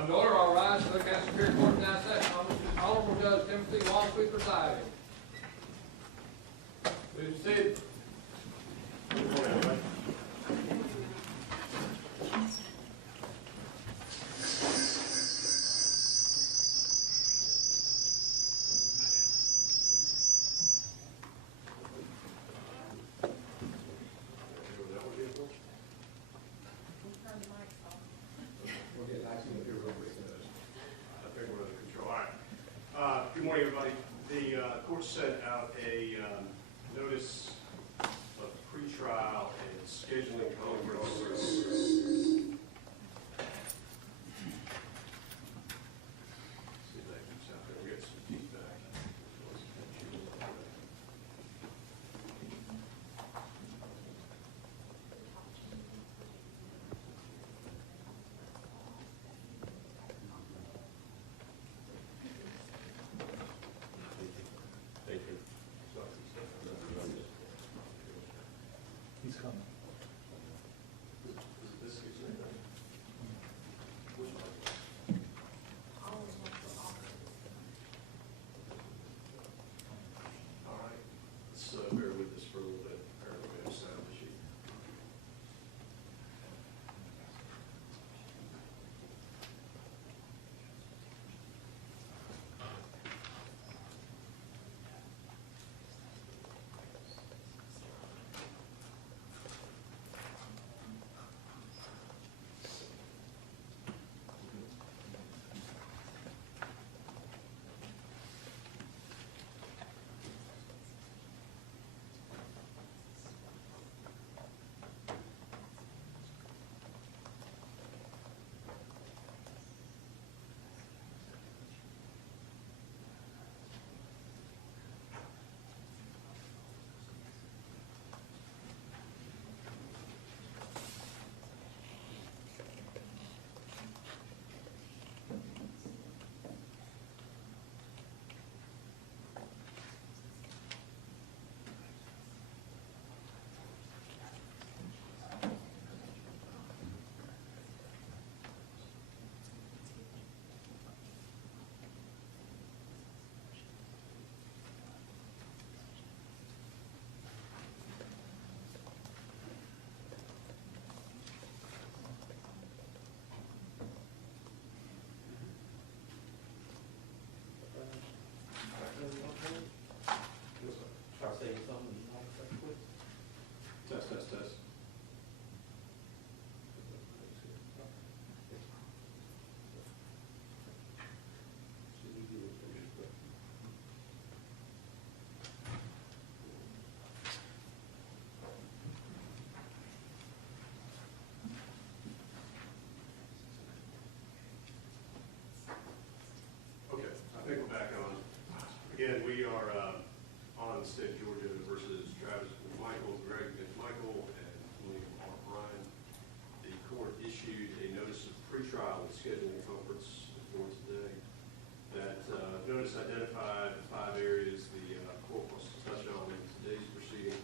Come to order, all rise. Look at Superior Court now session. Honorable Judge Timothy Longstreet presiding. Please proceed. Good morning, everybody. Good morning, everybody. The court sent out a notice of pretrial and scheduling conference. See if that keeps happening. We get some feedback. Thank you. He's coming. This is it. Which one? All right. Let's bear with us for a little bit. Apparently we have a sound issue. Try to say something. Test, test, test. Okay, I think we're back on. Again, we are on State of Georgia versus Travis Michael, Greg Michael, and William R. Bryan. The court issued a notice of pretrial and scheduling conference for today. That notice identified 5 areas the court wants to touch on in today's proceeding.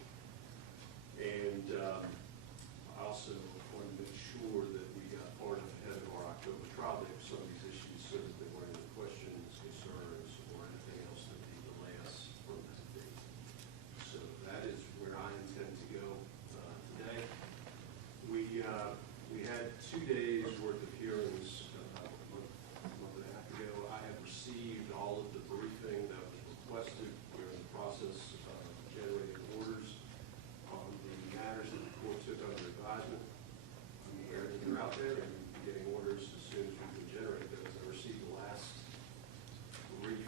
And I also wanted to make sure that we got far enough ahead of our October trial date for some of these issues so that there weren't any questions, concerns, or anything else that would delay us from that date. So that is where I intend to go today. We had 2 days worth of hearings about a month and a half ago. I have received all of the briefing that was requested. We're in the process of generating orders on the matters that the court took under advisement. I'm aware that they're out there and we'll be getting orders as soon as we can generate those. I received the last brief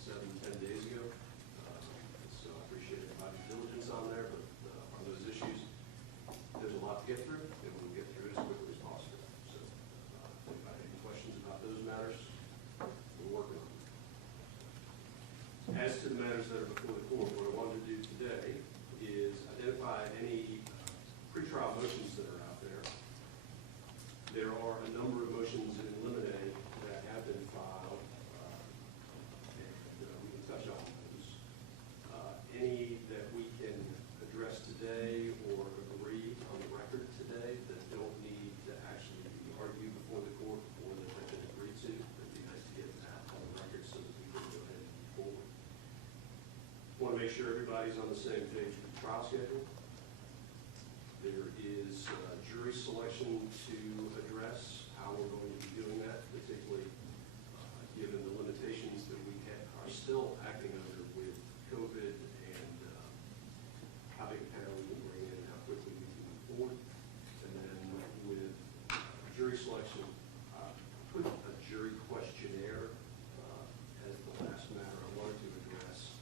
7-10 days ago. So I appreciate everybody's diligence on there, but on those issues, there's a lot to get through, and we'll get through it as quickly as possible. So if anybody has any questions about those matters, we're working on them. As to the matters that are before the court, what I wanted to do today is identify any pretrial motions that are out there. There are a number of motions in limine that have been filed, and we can touch on those. Any that we can address today or agree on the record today that don't need to actually be argued before the court to make sure everybody's on the same page with the trial schedule. There is jury selection to address, how we're going to be doing that, particularly given the limitations that we are still acting under with COVID and how big a panel we can bring in, how quickly we can move forward. And then with jury selection, put a jury questionnaire as the last matter I wanted to address.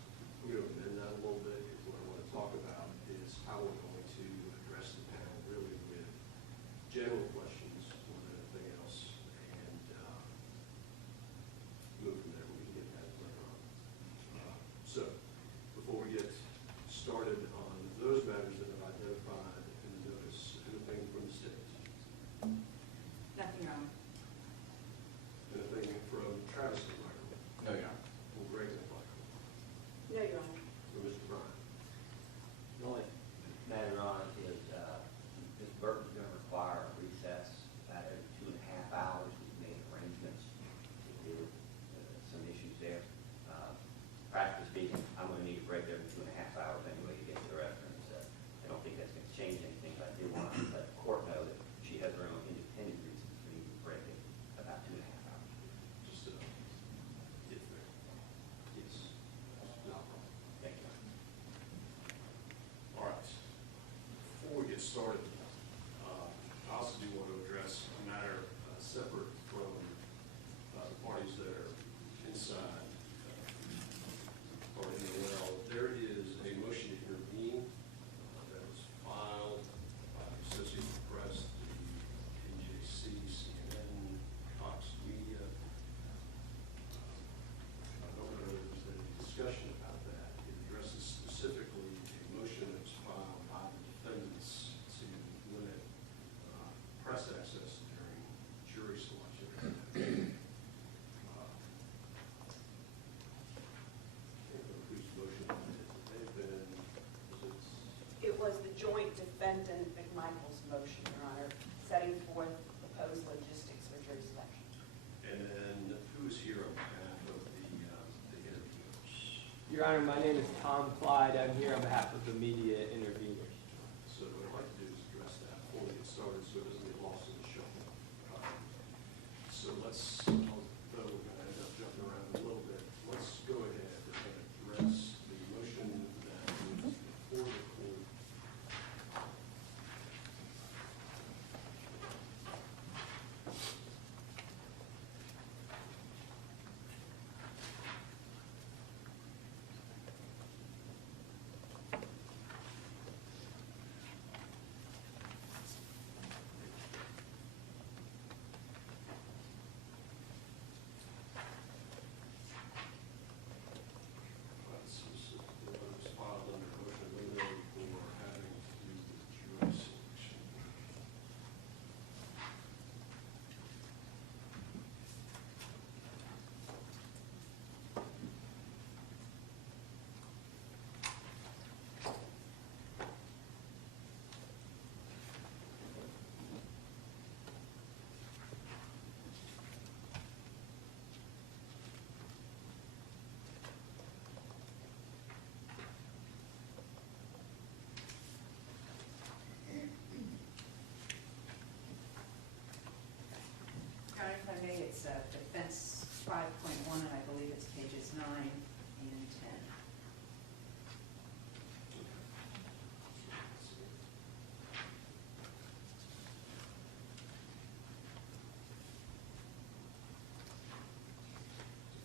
We're going to amend that a little bit, because what I want to talk about is how we're going to address the panel really with general questions more than anything else, and move from there. We can get that later on. So before we get started on those matters that I've identified in the notice, anything from the state? Nothing wrong. Anything from Travis and Michael? No, Your Honor. From Greg and Michael? No, Your Honor. From Mr. Bryan? The only matter on it is, Ms. Burton's going to require a recess about every 2.5 hours. We've made arrangements to deal with some issues there. Practically speaking, I'm going to need a break every 2.5 hours anyway to get to the restroom. So I don't think that's going to change anything, but I do want to let the court know that she has her own independent reasons for needing a break at about 2.5 hours. Just to get there. Yes. No problem. Thank you. All right. Before we get started, I also do want to address a matter separate from the parties that are inside or in the well. There is a motion to intervene that was filed by the Associated Press, the NJC, CNN, Fox Media. I don't know if there's any discussion about that. It addresses specifically a motion that was filed by the defendants to limit press access during jury selection. Whose motion it had been, It was the joint defendant McMichael's motion, Your Honor, setting forth proposed logistics for jury selection. and then who's here on behalf of the interviewers? Your Honor, my name is Tom Clyde. I'm here on behalf of the media interveners. So what I'd like to do is address that before we get started so it doesn't get lost in the shuffle. So though we're going to end up jumping around a little bit, let's go ahead and address the motion that is before the court. Was filed under motion limited for having to do with jury selection. Your Honor, if I may, it's defense 5.1, and I believe it's pages 9 and 10.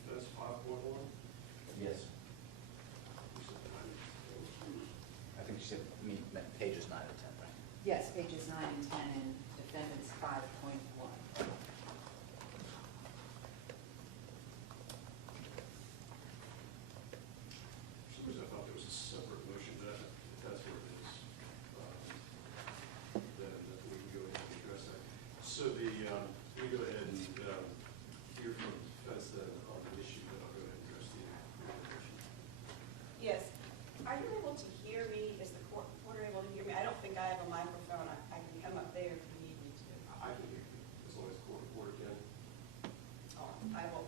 That's 5.1? Yes. I think you said, pages 9 and 10, right? Yes, pages 9 and 10 in defendant's 5.1. For some reason I thought there was a separate motion that, if that's where it is, then we can go ahead and address that. So we go ahead and hear from the defense then on the issue, then I'll go ahead and address the issue. Yes. Are you able to hear me? Is the reporter able to hear me? I don't think I have a microphone. I can come up there if you need me to. I can hear you, as long as the court reporter can.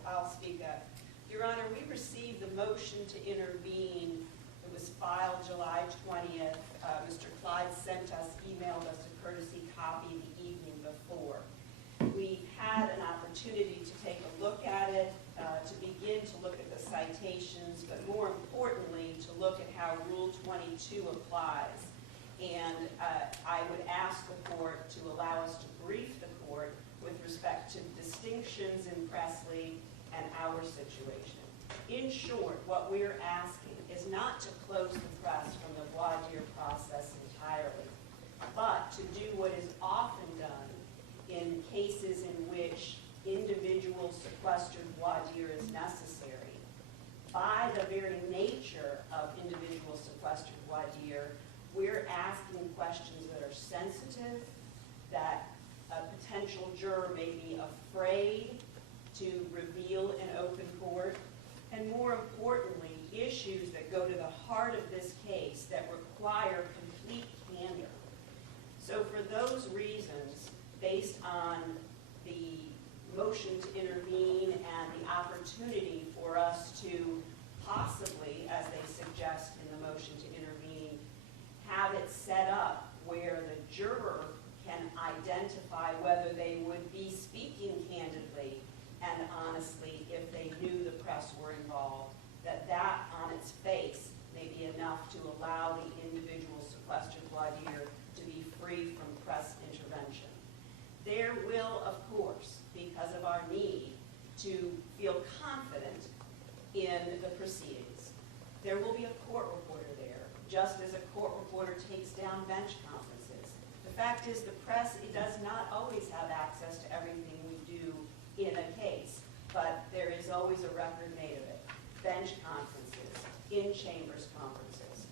I'll speak up. Your Honor, we received the motion to intervene. It was filed July 20th. Mr. Clyde emailed us a courtesy copy the evening before. We had an opportunity to take a look at it, to begin to look at the citations, but more importantly, to look at how Rule 22 applies. And I would ask the court to allow us to brief the court with respect to distinctions in Presley and our situation. In short, what we're asking is not to close the press from the voir dire process entirely, but to do what is often done in cases in which individual sequestered voir dire is necessary. By the very nature of individual sequestered voir dire, we're asking questions that are sensitive, that a potential juror may be afraid to reveal in open court, and more importantly, issues that go to the heart of this case that require complete candor. So for those reasons, based on the motion to intervene and the opportunity for us to possibly, as they suggest in the motion to intervene, have it set up where the juror can identify whether they would be speaking candidly and honestly if they knew the press were involved, that on its face may be enough to allow the individual sequestered voir dire to be free from press intervention. There will, of course, because of our need to feel confident in the proceedings, there will be a court reporter there, just as a court reporter takes down bench conferences. The fact is the press, it does not always have access to everything we do in a case, but there is always a record made of it. Bench conferences, in-chambers conferences.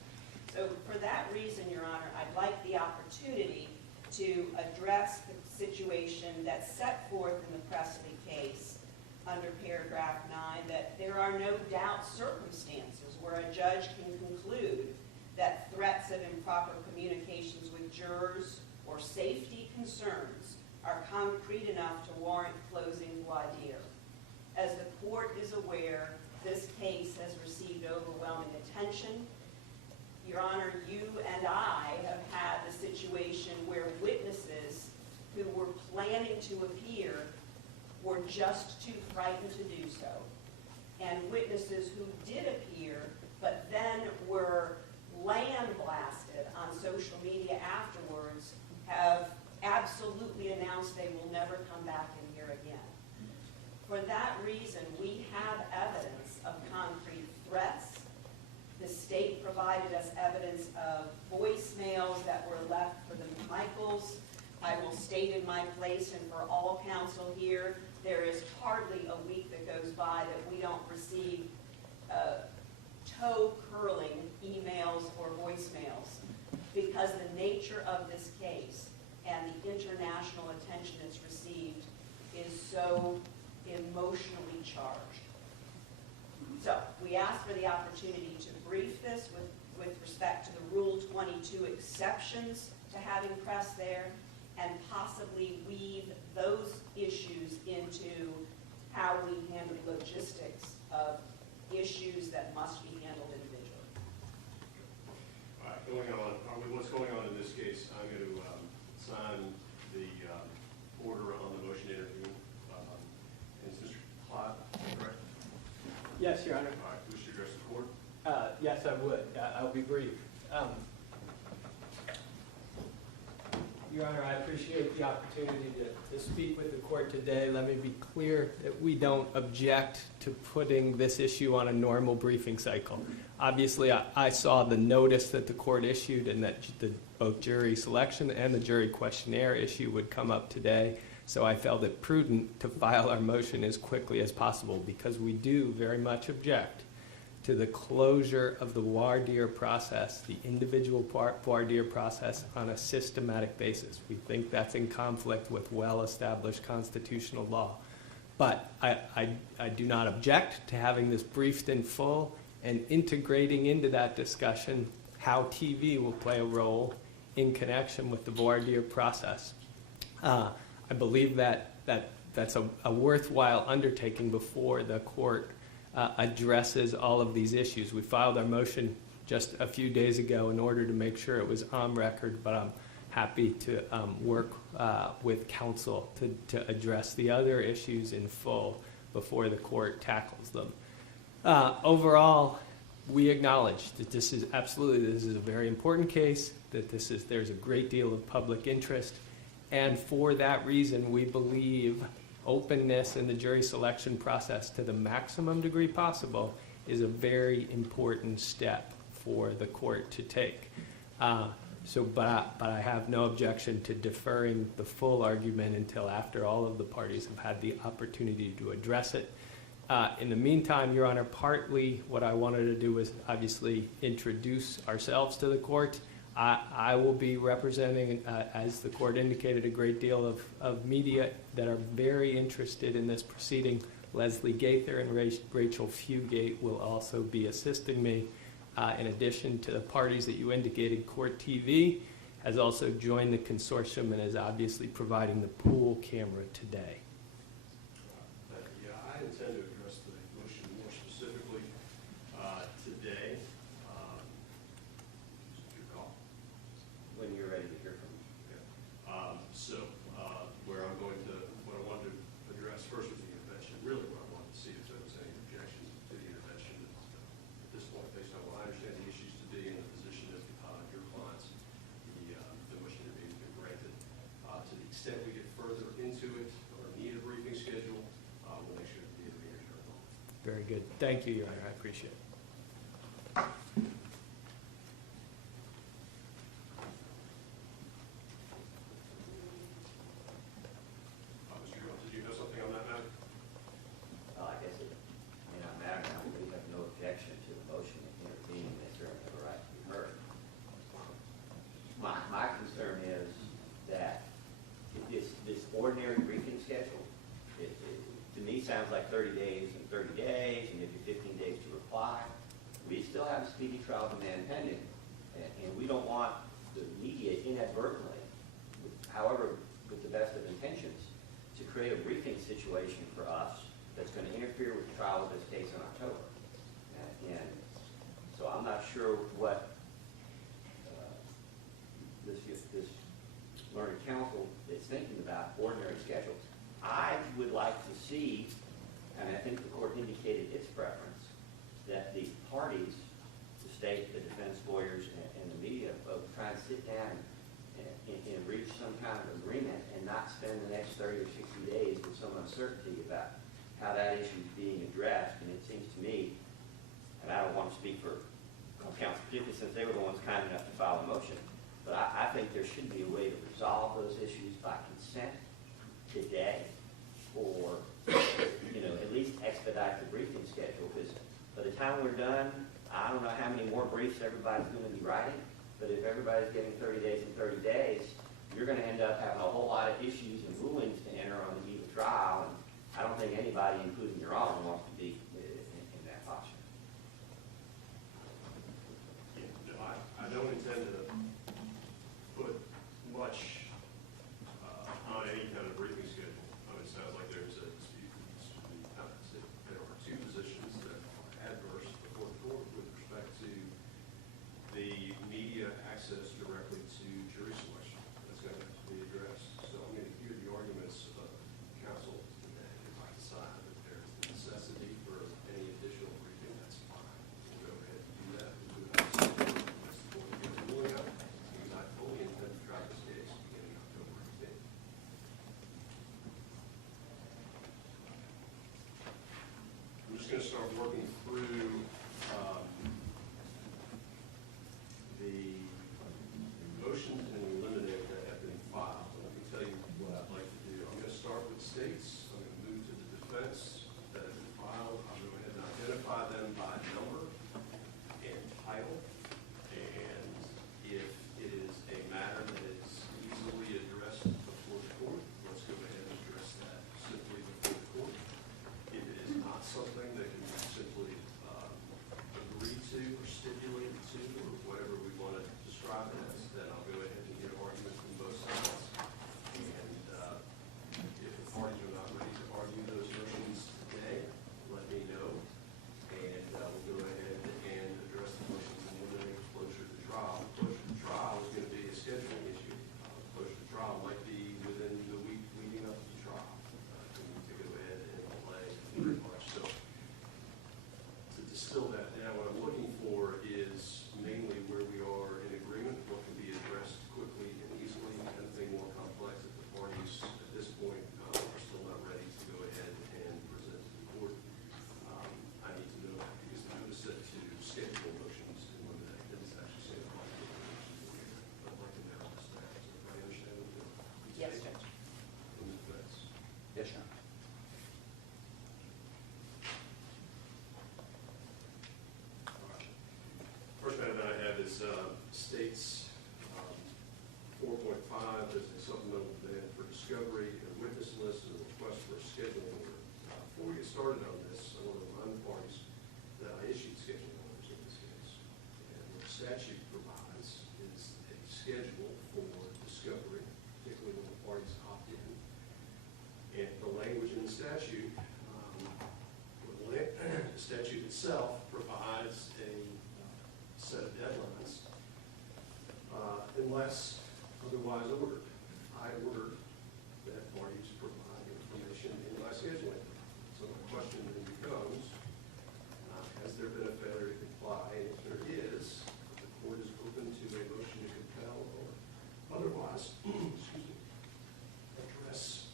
So for that reason, Your Honor, I'd like the opportunity to address the situation that's set forth in the Presley case under paragraph 9, that there are no doubt circumstances where a judge can conclude that threats of improper communications with jurors or safety concerns are concrete enough to warrant closing voir dire. As the court is aware, this case has received overwhelming attention. Your Honor, you and I have had the situation where witnesses who were planning to appear were just too frightened to do so. And witnesses who did appear, but then were lambasted on social media afterwards, have absolutely announced they will never come back in here again. For that reason, we have evidence of concrete threats. The state provided us evidence of voicemails that were left for the Michaels. I will state in my place and for all counsel here, there is hardly a week that goes by that we don't receive toe-curling emails or voicemails, because the nature of this case and the international attention it's received is so emotionally charged. So we ask for the opportunity to brief this with respect to the Rule 22 exceptions to having press there, and possibly weave those issues into how we handle logistics of issues that must be handled individually. All right, what's going on in this case, I'm going to sign the order on the motion to intervene. Is Mr. Clyde correct? Yes, Your Honor. All right, wish to address the court? Yes, I would. I'll be brief. Your Honor, I appreciate the opportunity to speak with the court today. Let me be clear that we don't object to putting this issue on a normal briefing cycle. Obviously, I saw the notice that the court issued and that both jury selection and the jury questionnaire issue would come up today. So I felt it prudent to file our motion as quickly as possible, because we do very much object to the closure of the voir dire process, the individual voir dire process, on a systematic basis. We think that's in conflict with well-established constitutional law. But I do not object to having this briefed in full and integrating into that discussion how TV will play a role in connection with the voir dire process. I believe that's a worthwhile undertaking before the court addresses all of these issues. We filed our motion just a few days ago in order to make sure it was on record, but I'm happy to work with counsel to address the other issues in full before the court tackles them. Overall, we acknowledge that this is a very important case, that there's a great deal of public interest, and for that reason, we believe openness in the jury selection process to the maximum degree possible is a very important step for the court to take. But I have no objection to deferring the full argument until after all of the parties have had the opportunity to address it. In the meantime, Your Honor, partly what I wanted to do was obviously introduce ourselves to the court. I will be representing, as the court indicated, a great deal of media that are very interested in this proceeding. Leslie Gaither and Rachel Fugate will also be assisting me. In addition to the parties that you indicated, Court TV has also joined the consortium and is obviously providing the pool camera today. Yeah, I intend to address the motion more specifically today. Your call. When you're ready to hear from me. Where I'm going to, what I wanted to address first was the intervention. Really, what I wanted to see if there was any objection to the intervention at this point, based on what I understand the issues to be in the position of your clients. The motion to be granted. To the extent we get further into it or need a briefing schedule, we'll make sure to be able to answer it. Very good. Thank you, Your Honor. I appreciate it. Mr. Jones, did you have something on that matter? I guess it may not matter now, we have no objection to the motion to intervene, they certainly have a right to be heard. My concern is that this ordinary briefing schedule, it to me sounds like 30 days and 30 days, and maybe 15 days to reply. We still have a speedy trial demand pending, and we don't want the media inadvertently, however, with the best of intentions, to create a briefing situation for us that's going to interfere with the trial of this case in October. And so I'm not sure what this learned counsel is thinking about ordinary schedules. I would like to see, and I think the court indicated its preference, that the parties, the state, the defense lawyers, and the media both try and sit down and reach some kind of agreement and not spend the next 30 or 60 days with some uncertainty about how that issue is being addressed. And it seems to me, and I don't want to speak for counsel, particularly since they were the ones kind enough to file a motion, but I think there should be a way to resolve those issues by consent today, or at least expedite the briefing schedule, because by the time we're done, I don't know how many more briefs everybody's going to be writing, but if everybody's getting 30 days and 30 days, you're going to end up having a whole lot of issues and rulings to enter on the eve of trial, and I don't think anybody, including your honor, wants to be in that posture. Yeah, no, I don't intend to put much on any kind of briefing schedule. It sounds like there are two positions that are adverse before the court with respect to the media access directly to jury selection. That's going to have to be addressed. So I'm going to hear the arguments of counsel today. If I decide that there's a necessity for any additional briefing, that's fine. We'll go ahead and do that. We'll do that unless the court gives a ruling out, because I fully intend to try this case beginning October 18th. I'm just going to start working through the motions and eliminate that have been filed. Let me tell you what I'd like to do. I'm going to start with states. I'm going to move to the defense that have been filed. I'll go ahead and identify them by number and title. And if it is a matter that is easily addressed before the court, let's go ahead and address that simply before the court. If it is not something that can be simply agreed to or stipulated to or whatever we want to describe it as, then I'll go ahead and get arguments from both sides. And if the parties are not ready to argue those motions today, let me know. And we'll go ahead and address the motions in one is states 4.5 is a supplemental demand for discovery, a witness list, and a request for a scheduling order. Before we get started on this, I want to remind the parties that I issued scheduling orders in this case. And what the statute provides is a schedule for discovery, particularly when the parties opt in. And the language in the statute, the statute itself provides a set of deadlines unless otherwise ordered. I ordered that parties provide information in my scheduling. So my question then becomes, has there been a failure to comply? And if there is, the court is open to a motion to compel or otherwise address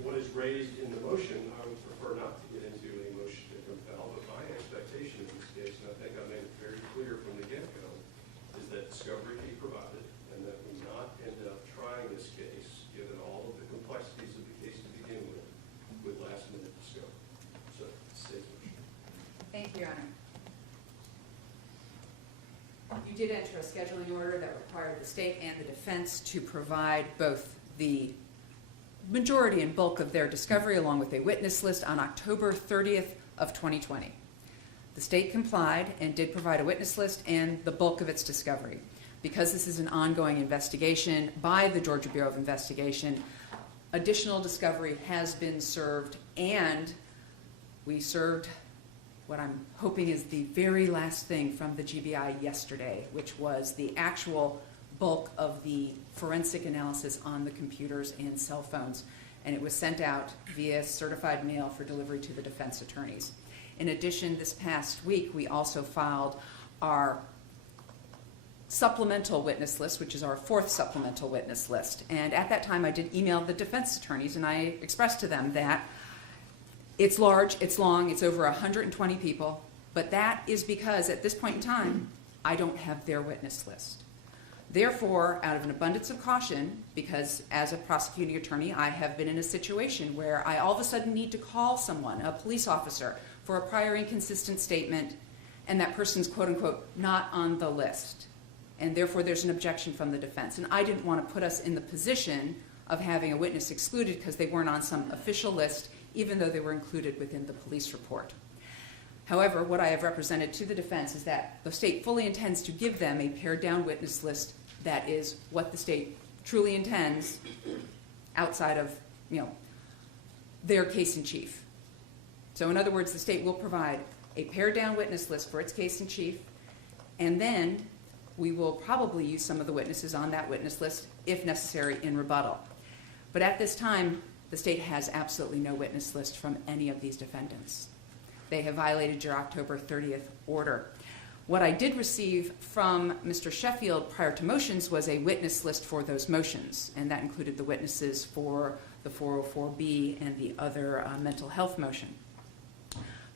what is raised in the motion. I would prefer not to get into a motion to compel, but my expectation in this case, and I think I made it very clear from the get-go, is that discovery be provided and that we not end up trying this case, given all of the complexities of the case to begin with last-minute discovery. So, state's motion. Thank you, Your Honor. You did enter a scheduling order that required the state and the defense to provide both the majority and bulk of their discovery along with a witness list on October 30th of 2020. The state complied and did provide a witness list and the bulk of its discovery. Because this is an ongoing investigation by the Georgia Bureau of Investigation, additional discovery has been served, and we served what I'm hoping is the very last thing from the GBI yesterday, which was the actual bulk of the forensic analysis on the computers and cell phones, and it was sent out via certified mail for delivery to the defense attorneys. In addition, this past week, we also filed our supplemental witness list, which is our fourth supplemental witness list. And at that time, I did email the defense attorneys, and I expressed to them that it's large, it's long, it's over 120 people, but that is because at this point in time, I don't have their witness list. Therefore, out of an abundance of caution, because as a prosecuting attorney, I have been in a situation where I all of a sudden need to call someone, a police officer, for a prior inconsistent statement, and that person's quote-unquote not on the list. And therefore, there's an objection from the defense. And I didn't want to put us in the position of having a witness excluded because they weren't on some official list, even though they were included within the police report. However, what I have represented to the defense is that the state fully intends to give them a pared-down witness list that is what the state truly intends outside of, their case in chief. So in other words, the state will provide a pared-down witness list for its case in chief, and then we will probably use some of the witnesses on that witness list if necessary in rebuttal. But at this time, the state has absolutely no witness list from any of these defendants. They have violated your October 30th order. What I did receive from Mr. Sheffield prior to motions was a witness list for those motions, and that included the witnesses for the 404B and the other mental health motion.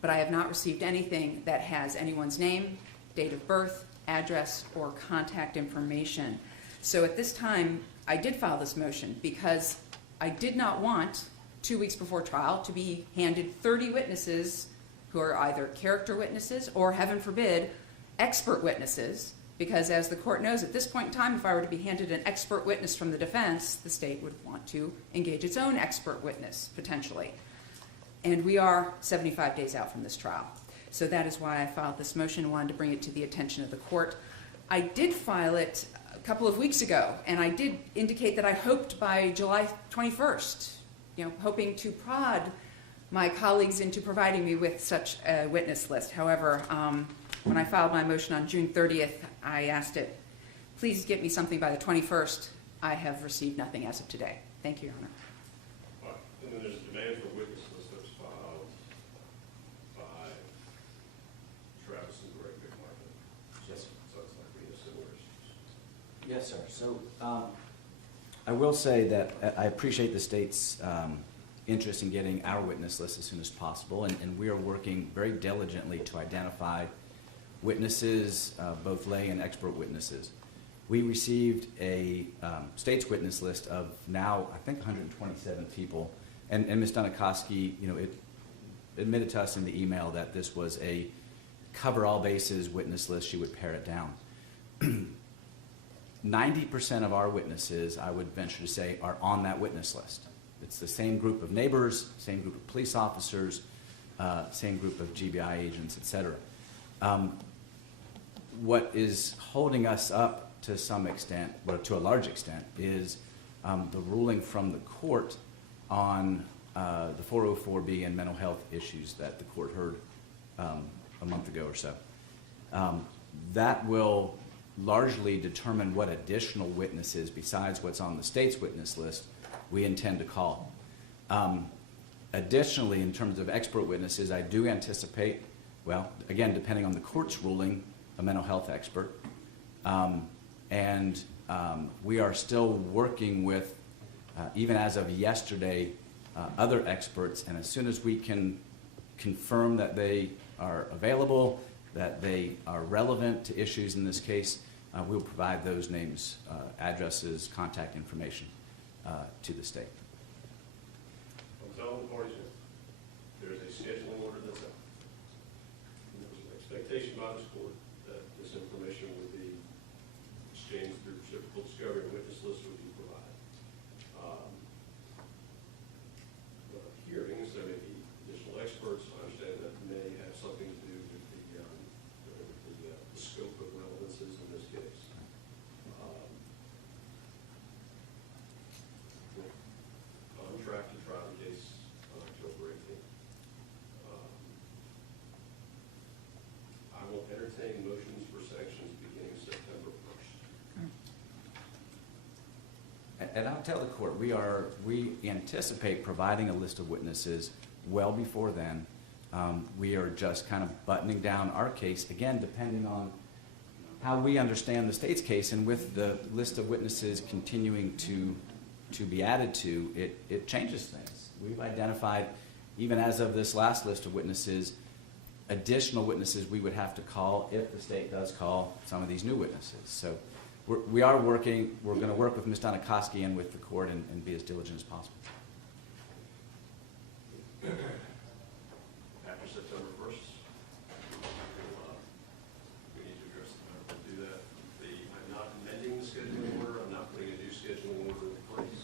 But I have not received anything that has anyone's name, date of birth, address, or contact information. So at this time, I did file this motion because I did not want 2 weeks before trial to be handed 30 witnesses who are either character witnesses or, heaven forbid, expert witnesses, because as the court knows, at this point in time, if I were to be handed an expert witness from the defense, the state would want to engage its own expert witness, potentially. And we are 75 days out from this trial. So that is why I filed this motion and wanted to bring it to the attention of the court. I did file it a couple of weeks ago, and I did indicate that I hoped by July 21st, hoping to prod my colleagues into providing me with such a witness list. However, when I filed my motion on June 30th, I asked it, please get me something by the 21st. I have received nothing as of today. Thank you, Your Honor. All right. And then there's a demand for a witness list that was filed by Travis and Greg McMichael. Yes, sir. So it's like we have similar issues. Yes, sir. So I will say that I appreciate the state's interest in getting our witness list as soon as possible, and we are working very diligently to identify witnesses, both lay and expert witnesses. We received a state's witness list of now, I think, 127 people, and Ms. Dunikoski, it admitted to us in the email that this was a cover all bases witness list, she would pare it down. 90% of our witnesses, I would venture to say, are on that witness list. It's the same group of neighbors, same group of police officers, same group of GBI agents, et cetera. What is holding us up to some extent, or to a large extent, is the ruling from the court on the 404B and mental health issues that the court heard a month ago or so. That will largely determine what additional witnesses, besides what's on the state's witness list, we intend to call. Additionally, in terms of expert witnesses, I do anticipate, well, again, depending on the court's ruling, a mental health expert. We are still working with, even as of yesterday, other experts, and as soon as we can confirm that they are available, that they are relevant to issues in this case, we will provide those names, addresses, contact information to the state. I'm telling the parties that there is a scheduling order that's out. And there's an expectation by this court that this information would be exchanged through reciprocal discovery and witness list would be provided. Hearings, there may be additional experts. I understand that may have something to do with the scope of relevances in this case. On track to try the case on October 18th. I will entertain motions for sanctions beginning September 1st. And I'll tell the court, we anticipate providing a list of witnesses well before then. We are just kind of buttoning down our case, again, depending on how we understand the state's case, and with the list of witnesses continuing to be added to, it changes things. We've identified, even as of this last list of witnesses, additional witnesses we would have to call if the state does call some of these new witnesses. So we're going to work with Ms. Donikoski and with the court and be as diligent as possible. After September 1st, we need to address the matter. We'll do that. I'm not amending the scheduling order. I'm not putting a new scheduling order in place.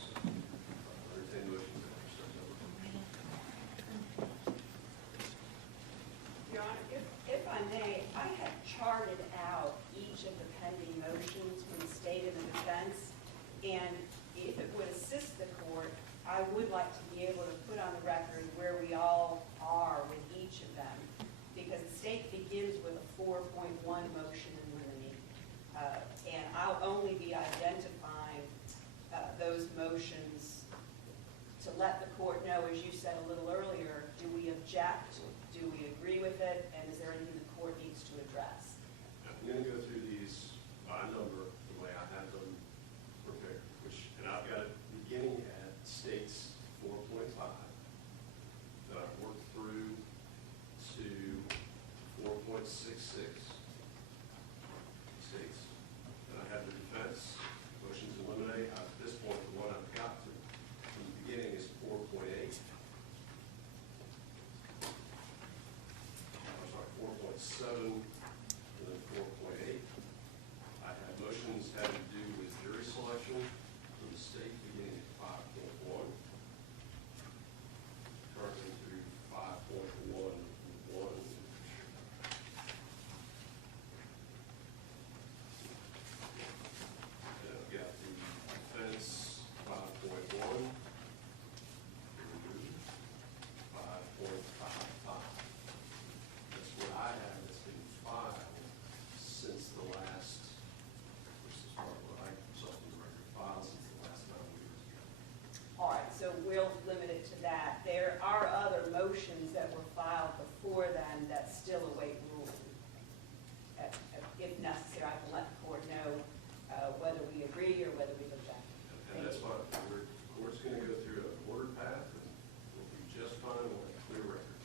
Entertain motions after September 1st. Your Honor, if I may, I have charted out each of the pending motions from the state and the defense, and if it would assist the court, I would like to be able to put on the record where we all are with each of them, because the state begins with a 4.1 motion in limine, and I'll only be identifying those motions to let the court know, as you said a little earlier, do we object, do we agree with it, and is there anything the court needs to address? I'm going to go through these by number the way I have them prepared, and I've got it beginning at states 4.5 that I've worked through to 4.66 states. And I have the defense, motions to eliminate. At this point, the one I've got to from the beginning is 4.8. I'm sorry, 4.7. And then 4.8. I have motions having to do with jury selection from the state beginning at 5.1. Currently through 5.11. And I've got the defense 5.1. 5.55. That's what I have that's been filed since the last, this is part of what I saw from the record, filed since the last time we were together. All right, so we'll limit it to that. There are other motions that were filed before then that still await ruling. If necessary, I can let the court know whether we agree or whether we object. And that's fine. The court's going to go through an ordered path, and we'll be just fine with a clear record.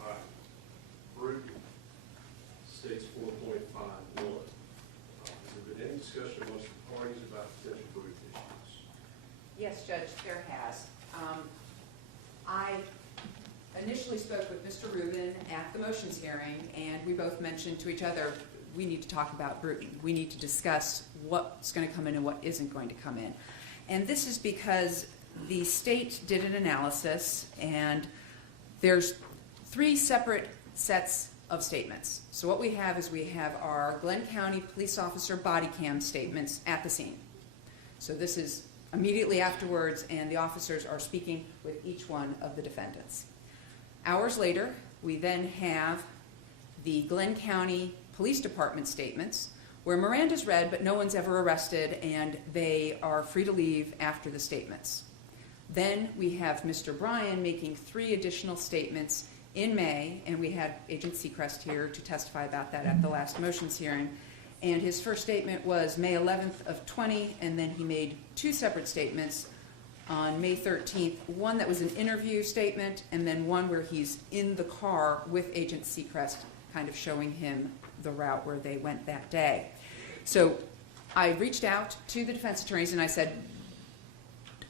All right. Bruton, states 4.51. Has there been any discussion amongst the parties about potential Bruton issues? Yes, Judge, there has. initially spoke with Mr. Rubin at the motions hearing, and we both mentioned to each other, we need to talk about Bruton. We need to discuss what's going to come in and what isn't going to come in. And this is because the state did an analysis, and there's 3 separate sets of statements. So what we have is we have our Glenn County police officer body cam statements at the scene. So this is immediately afterwards, and the officers are speaking with each one of the defendants. Hours later, we then have the Glenn County Police Department statements, where Miranda's read, but no one's ever arrested, and they are free to leave after the statements. Then we have Mr. Bryan making 3 additional statements in May, and we had Agent Seacrest here to testify about that at the last motions hearing. And his first statement was May 11th of 20, and then he made 2 separate statements on May 13th, one that was an interview statement, and then one where he's in the car with Agent Seacrest, kind of showing him the route where they went that day. So I reached out to the defense attorneys and I said,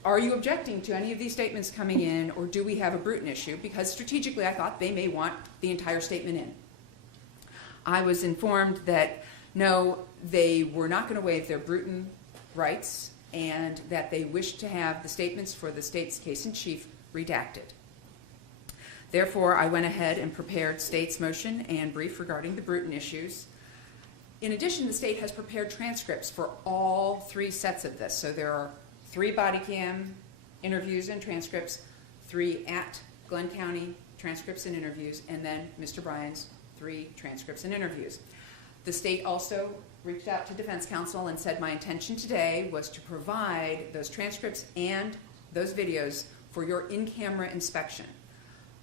are you objecting to any of these statements coming in, or do we have a Bruton issue? Because strategically I thought they may want the entire statement in. I was informed that no, they were not going to waive their Bruton rights, and that they wished to have the statements for the state's case in chief redacted. Therefore, I went ahead and prepared state's motion and brief regarding the Bruton issues. In addition, the state has prepared transcripts for all 3 sets of this. So there are 3 body cam interviews and transcripts, 3 at Glenn County transcripts and interviews, and then Mr. Bryan's 3 transcripts and interviews. The state also reached out to defense counsel and said my intention today was to provide those transcripts and those videos for your in-camera inspection.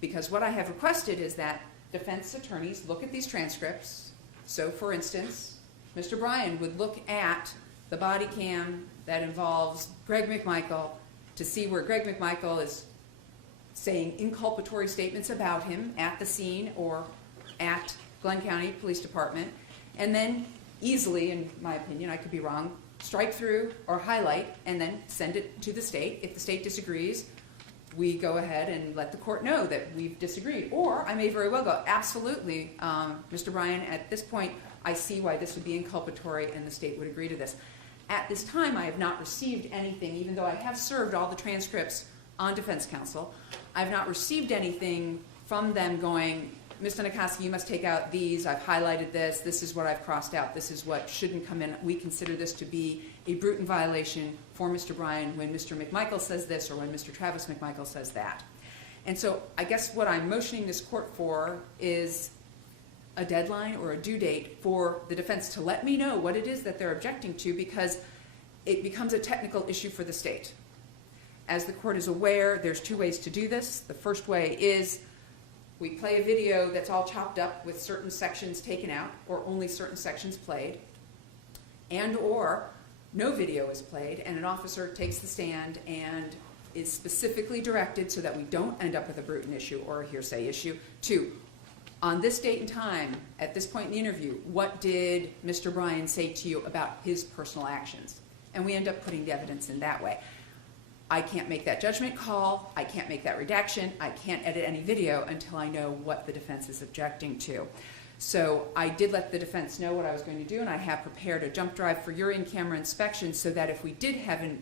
Because what I have requested is that defense attorneys look at these transcripts. So for instance, Mr. Bryan would look at the body cam that involves Greg McMichael to see where Greg McMichael is saying inculpatory statements about him at the scene or at Glenn County Police Department, and then easily, in my opinion, I could be wrong, strike through or highlight and then send it to the state. If the state disagrees, we go ahead and let the court know that we've disagreed. Or I may very well go, absolutely, Mr. Bryan, at this point, I see why this would be inculpatory and the state would agree to this. At this time, I have not received anything, even though I have served all the transcripts on defense counsel. I've not received anything from them going, Ms. Dunikoski, you must take out these, I've highlighted this, this is what I've crossed out, this is what shouldn't come in. We consider this to be a Bruton violation for Mr. Bryan when Mr. McMichael says this or when Mr. Travis McMichael says that. And so I guess what I'm motioning this court for is a deadline or a due date for the defense to let me know what it is that they're objecting to, because it becomes a technical issue for the state. As the court is aware, there's 2 ways to do this. The first way is we play a video that's all chopped up with certain sections taken out or only certain sections played, and or no video is played and an officer takes the stand and is specifically directed so that we don't end up with a Bruton issue or a hearsay issue to, on this date and time, at this point in the interview, what did Mr. Bryan say to you about his personal actions? And we end up putting the evidence in that way. I can't make that judgment call, I can't make that redaction, I can't edit any video until I know what the defense is objecting to. So I did let the defense know what I was going to do, and I have prepared a jump drive for your in-camera inspection so that if we did have an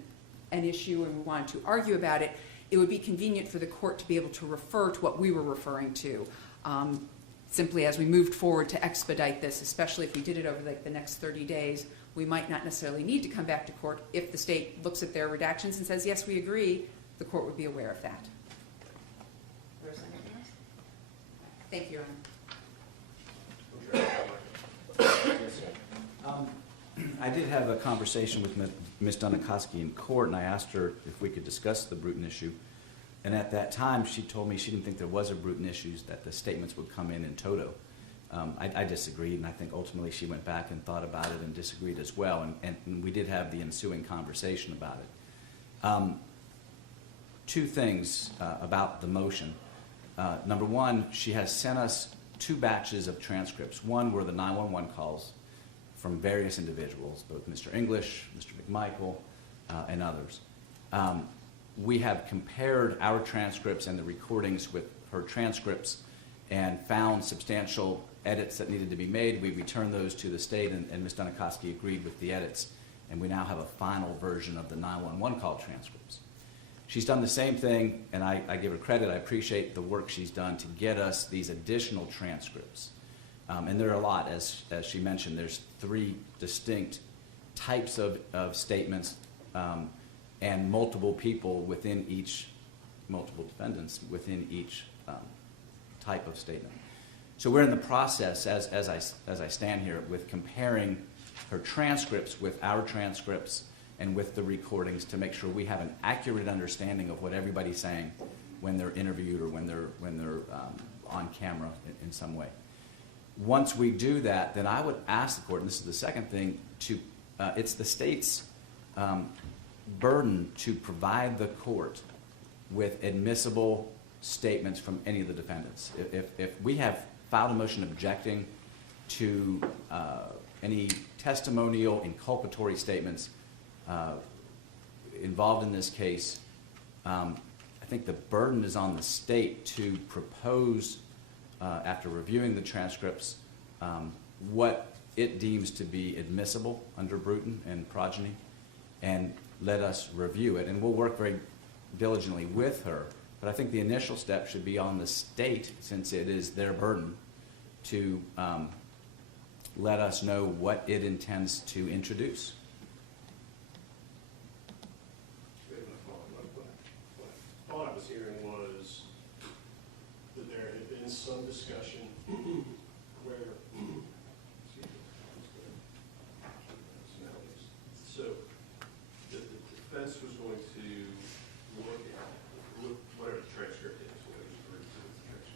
issue and we wanted to argue about it, it would be convenient for the court to be able to refer to what we were referring to. Simply as we moved forward to expedite this, especially if we did it over like the next 30 days, we might not necessarily need to come back to court. If the state looks at their redactions and says, yes, we agree, the court would be aware of that. Thank you, Your Honor. I did have a conversation with Ms. Dunikoski in court, and I asked her if we could discuss the Bruton issue. And at that time, she told me she didn't think there was a Bruton issue, that the statements would come in toto. I disagreed, and I think ultimately she went back and thought about it and disagreed as well, and we did have the ensuing conversation about it. 2 things about the motion. Number 1, she has sent us 2 batches of transcripts. One were the 911 calls from various individuals, both Mr. English, Mr. McMichael, and others. we have compared our transcripts and the recordings with her transcripts and found substantial edits that needed to be made. We returned those to the state, and Ms. Dunikoski agreed with the edits, and we now have a final version of the 911 call transcripts. She's done the same thing, and I give her credit. I appreciate the work she's done to get us these additional transcripts. And there are a lot, as she mentioned. There's 3 distinct types of statements and multiple people within each, multiple defendants within each type of statement. So we're in the process, as I stand here, with comparing her transcripts with our transcripts and with the recordings to make sure we have an accurate understanding of what everybody's saying when they're interviewed or when they're on camera in some way. Once we do that, then I would ask the court, and this is the second thing, to it's the state's burden to provide the court with admissible statements from any of the defendants. If we have filed a motion objecting to any testimonial inculpatory statements involved in this case, I think the burden is on the state to propose, after reviewing the transcripts, what it deems to be admissible under Bruton and progeny, and let us review it. And we'll work very diligently with her. But I think the initial step should be on the state, since it is their burden, to let us know what it intends to introduce. What I thought I was hearing was that there had been some discussion where, so the defense was going to look at whatever the transcript is, whatever the transcript.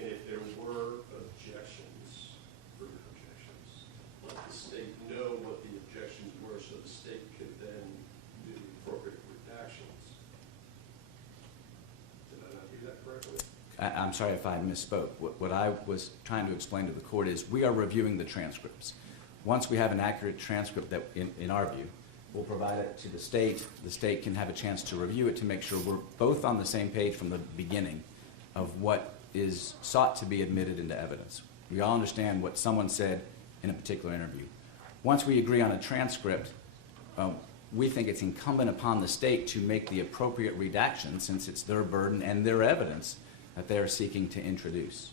And if there were objections, further objections, let the state know what the objections were so the state could then do the appropriate redactions. Did I not do that correctly? I'm sorry if I misspoke. What I was trying to explain to the court is we are reviewing the transcripts. Once we have an accurate transcript that, in our view, we'll provide it to the state. The state can have a chance to review it to make sure we're both on the same page from the beginning of what is sought to be admitted into evidence. We all understand what someone said in a particular interview. Once we agree on a transcript, we think it's incumbent upon the state to make the appropriate redaction, since it's their burden and their evidence that they are seeking to introduce.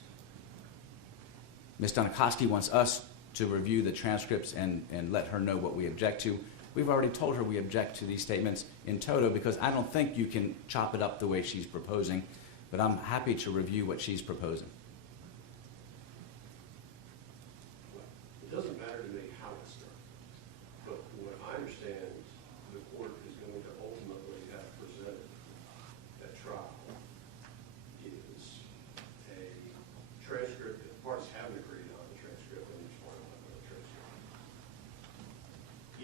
Ms. Dunikoski wants us to review the transcripts and let her know what we object to. We've already told her we object to these statements in toto because I don't think you can chop it up the way she's proposing, but I'm happy to review what she's proposing. It doesn't matter to me how it's done, but what I understand the court is going to ultimately have presented at trial is a transcript that the parties haven't agreed on the transcript and each one on the transcript.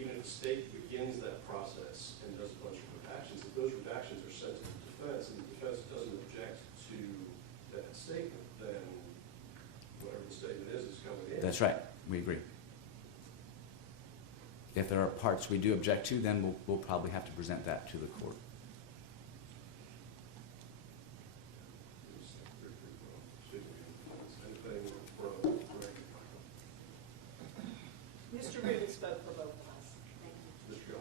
Even if the state begins that process and does a bunch of redactions, if those redactions are sent to the defense and the defense doesn't object to that statement, then whatever the statement is coming in. That's right. We agree. If there are parts we do object to, then we'll probably have to present that to the court. Mr. Bruton spoke for both of us. Thank you. Mr.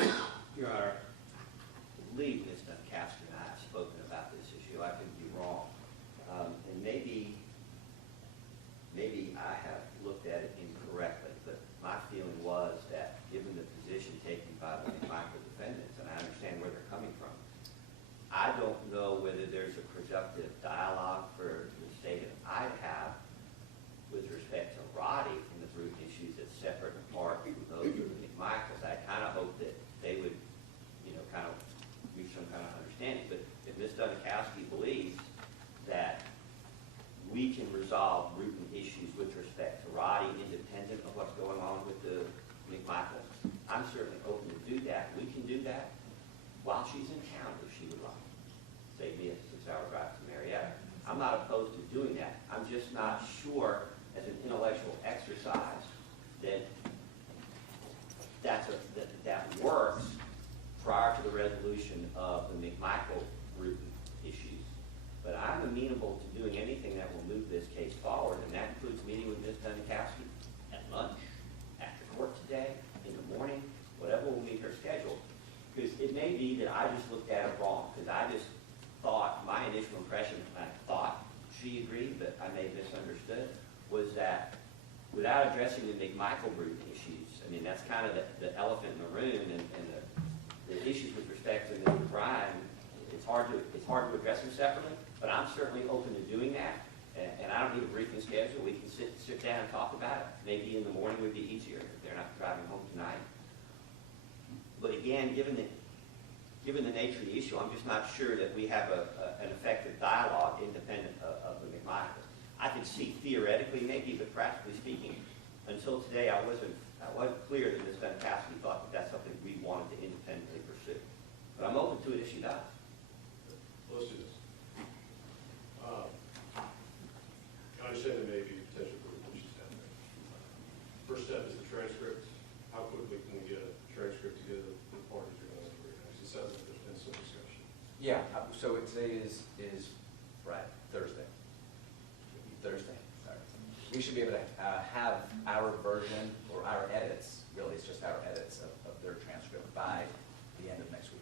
Gall. Your Honor, I believe Ms. Dunikoski and I have spoken about this issue. I could be wrong. And maybe I have looked at it incorrectly, but my feeling was that given the position taken by the micro defendants, and I understand where they're coming from, I don't know whether there's a productive dialogue for the state and I have with respect to Roddy from the Bruton issues that's separate and apart from those of the McMichaels. I kind of hope that they would, kind of reach some kind of understanding. But if Ms. Dunikoski believes that we can resolve Bruton issues with respect to Roddy independent of what's going on with the McMichaels, I'm certainly open to do that. We can do that while she's in town if she would like. Save me a 6-hour drive to Marietta. I'm not opposed to doing that. I'm just not sure as an intellectual exercise that that works prior to the resolution of the McMichael Bruton issues. But I'm amenable to doing anything that will move this case forward, and that includes meeting with Ms. Dunikowski at lunch, after court today, in the morning, whatever will meet her schedule. Because it may be that I just looked at it wrong, because I just thought, my initial impression, I thought she agreed, but I may have misunderstood, was that without addressing the McMichael Bruton issues, I mean, that's kind of the elephant in the room, and the issues with respect to Mr. Bryan, it's hard to address them separately, but I'm certainly open to doing that, and I don't need a briefing schedule. We can sit down and talk about it. Maybe in the morning would be easier if they're not driving home tonight. But again, given the nature of the issue, I'm just not sure that we have an effective dialogue independent of the McMichael. I could see theoretically maybe, but practically speaking, until today I wasn't clear that Ms. Dunikowski thought that that's something we wanted to independently pursue. But I'm open to it if she does. Let's do this. I understand there may be potential for issues down there. First step is the transcript. How quickly can we get a transcript together the parties are going to recognize? It sounds like there's been some discussion. Yeah, so today is Friday, Thursday. Sorry. We should be able to have our version, or our edits, really it's just our edits of their transcript by the end of next week.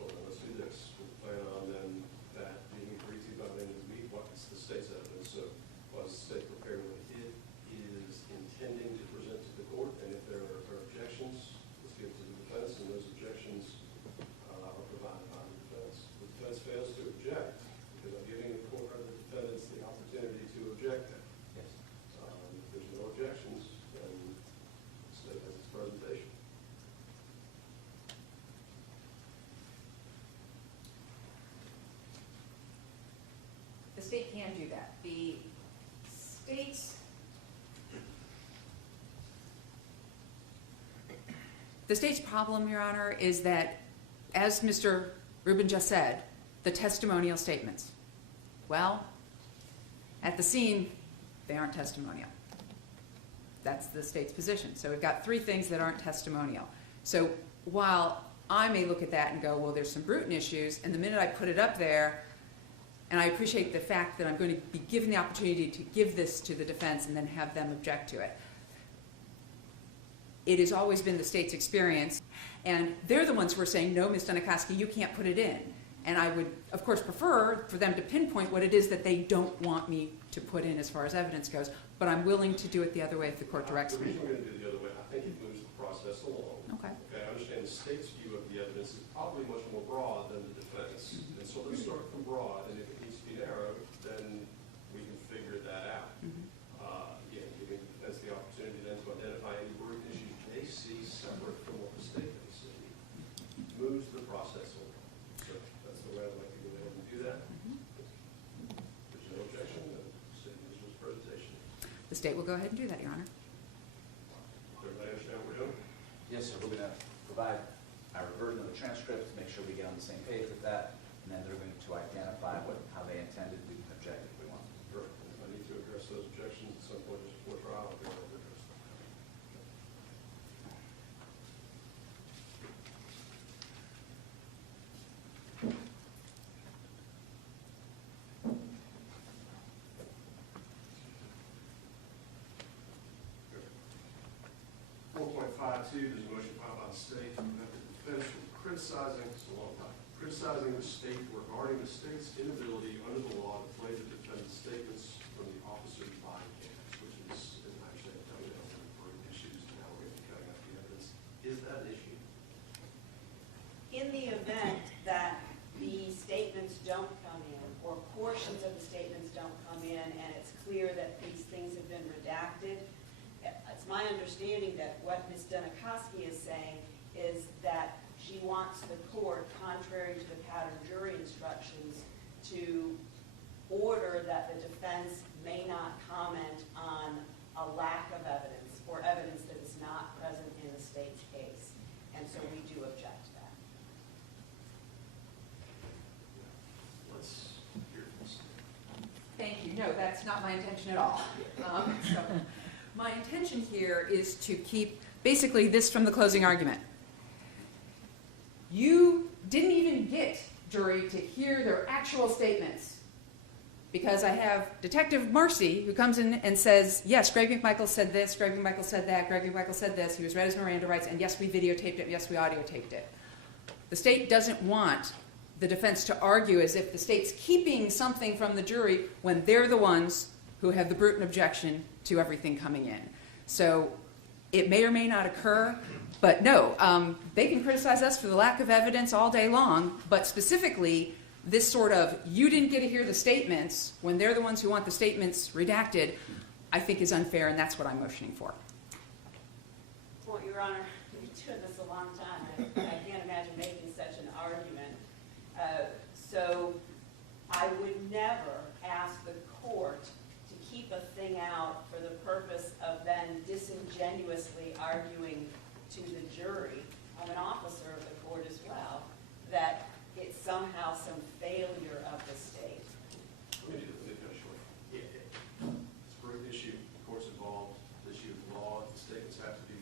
Well, then let's do this. We'll plan on then that being agreed to by the end of the week. What's the state's evidence? So was the state prepared what it is intending to present to the court? And if there are objections, let's give it to the defense, and those objections are provided by the defense. If the defense fails to object, because I'm giving the court or the defendants the opportunity to object. Yes. If there's no objections, then the state has its presentation. The state can do that. The state's problem, Your Honor, is that, as Mr. Rubin just said, the testimonial statements. Well, at the scene, they aren't testimonial. That's the state's position. So we've got three things that aren't testimonial. So while I may look at that and go, well, there's some Bruton issues, and the minute I put it up there, and I appreciate the fact that I'm going to be given the opportunity to give this to the defense and then have them object to it. It has always been the state's experience, and they're the ones who are saying, no, Ms. Dunikowski, you can't put it in. And I would, of course, prefer for them to pinpoint what it is that they don't want me to put in as far as evidence goes, but I'm willing to do it the other way if the court directs The me. reason we're going to do it the other way, I think it moves the process along. Okay. Okay, I understand the state's view of the evidence is probably much more broad than the defense. And so let's start from broad, and if it needs to be narrowed, then we can figure that out. Again, giving the defense the opportunity then to identify any Bruton issues they see separate from what the state may see, moves the process along. So that's the way I'd like to go ahead and do that. There's no objection, then the state moves its presentation. The state will go ahead and do that, Your Honor. Everybody understand what we're doing? Yes, sir, we're going to provide our version of the transcript to make sure we get on the same page with that, and then they're going to identify how they intended we can object if we want. Perfect. If I need to address those objections at some point just before trial, I'll go ahead and address them. 4.52, there's a motion filed by the state that the defense was criticizing the state regarding the state's inability under the law to play the defendant's statements from the officer's body cams, which is, as I understand, toenail and Bruton issues, and how we're going to be cutting up the evidence. Is that an issue? In the event that the statements don't come in, or portions of the statements don't come in, and it's clear that these things have been redacted, it's my understanding that what Ms. Dunikowski is saying is that she wants the court, contrary to the pattern jury instructions, to order that the defense may not comment on a lack of evidence or evidence that is not present in the state's case. And so we do object to that. Let's hear from the state. Thank you. No, that's not my intention at all. So my intention here is to keep basically this from the closing argument. you didn't even get, jury, to hear their actual statements. Because I have Detective Marcy, who comes in and says, yes, Greg McMichael said this, Greg McMichael said that, Greg McMichael said this, he was read his Miranda rights, and yes, we videotaped it, yes, we audio taped it. The state doesn't want the defense to argue as if the state's keeping something from the jury when they're the ones who have the Bruton objection to everything coming in. So it may or may not occur, but no, they can criticize us for the lack of evidence all day long, but specifically, this sort of, you didn't get to hear the statements when they're the ones who want the statements redacted, I think is unfair, and that's what I'm motioning for. Well, Your Honor, you've been doing this a long time. I can't imagine making such an argument. So I would never ask the court to keep a thing out for the purpose of then disingenuously arguing to the jury, I'm an officer of the court as well, that it's somehow some failure of the state. Let me finish short. It's a great issue. The court's involved. The issue of law, the statements have to be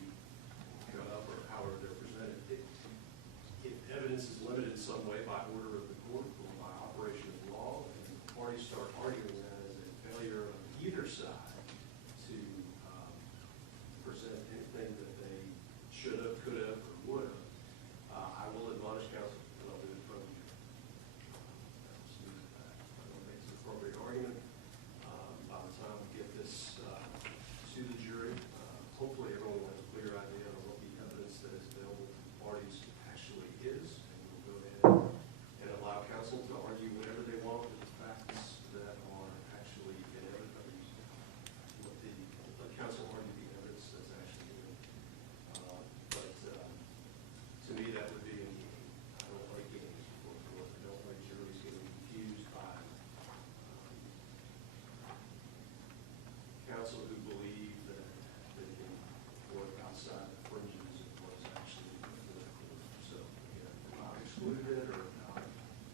cut up or however they're presented. If evidence is limited in some way by order of the court or by operation of law, and the parties start arguing that as a failure of either side to present anything that they should have, could have, or would have, I will admonish counsel. Appropriate argument. By the time we get this to the jury, hopefully everyone will have a clear idea of what the evidence that is available to the parties actually is, and we'll go ahead and allow counsel to argue whatever they want with the facts that are actually in evidence. Let counsel argue the evidence that's actually in it. But to me, that would be a game. I don't like games before the court. I don't like juries getting confused by counsel who believe that they can work outside the fringes of what's actually political. So, again, if I exclude it or not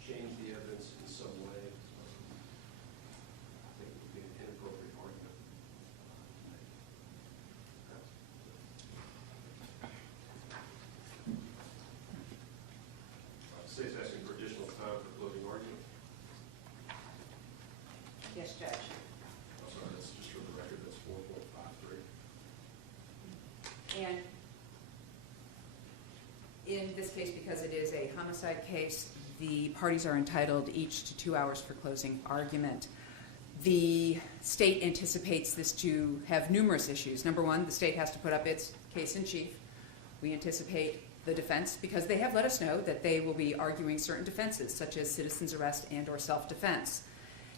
change the evidence in some way, I think it would be an inappropriate argument to make. The state's asking for additional time for closing argument. Yes, Judge. I'm sorry, that's just for the record, that's 4.53. And in this case, because it is a homicide case, the parties are entitled each to 2 hours for closing argument. The state anticipates this to have numerous issues. Number one, the state has to put up its case in chief. We anticipate the defense, because they have let us know that they will be arguing certain defenses, such as citizen's arrest and or self-defense.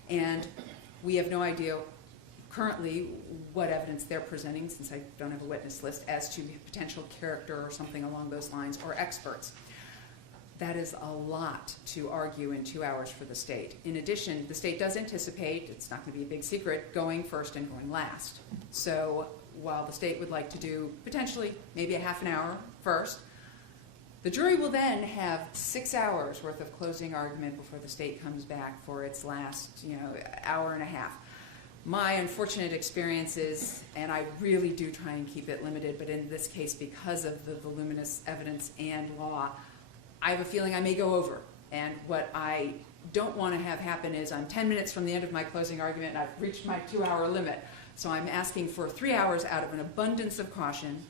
And we have no idea currently what evidence they're presenting, since I don't have a witness list, as to potential character or something along those lines, or experts. That is a lot to argue in 2 hours for the state. In addition, the state does anticipate, it's not going to be a big secret, going first and going last. So while the state would like to do potentially maybe a half an hour first, the jury will then have 6 hours worth of closing argument before the state comes back for its last, hour and a half. My unfortunate experience is, and I really do try and keep it limited, but in this case, because of the voluminous evidence and law, I have a feeling I may go over. And what I don't want to have happen is I'm 10 minutes from the end of my closing argument and I've reached my 2 hour limit. So I'm asking for 3 hours out of an abundance of caution.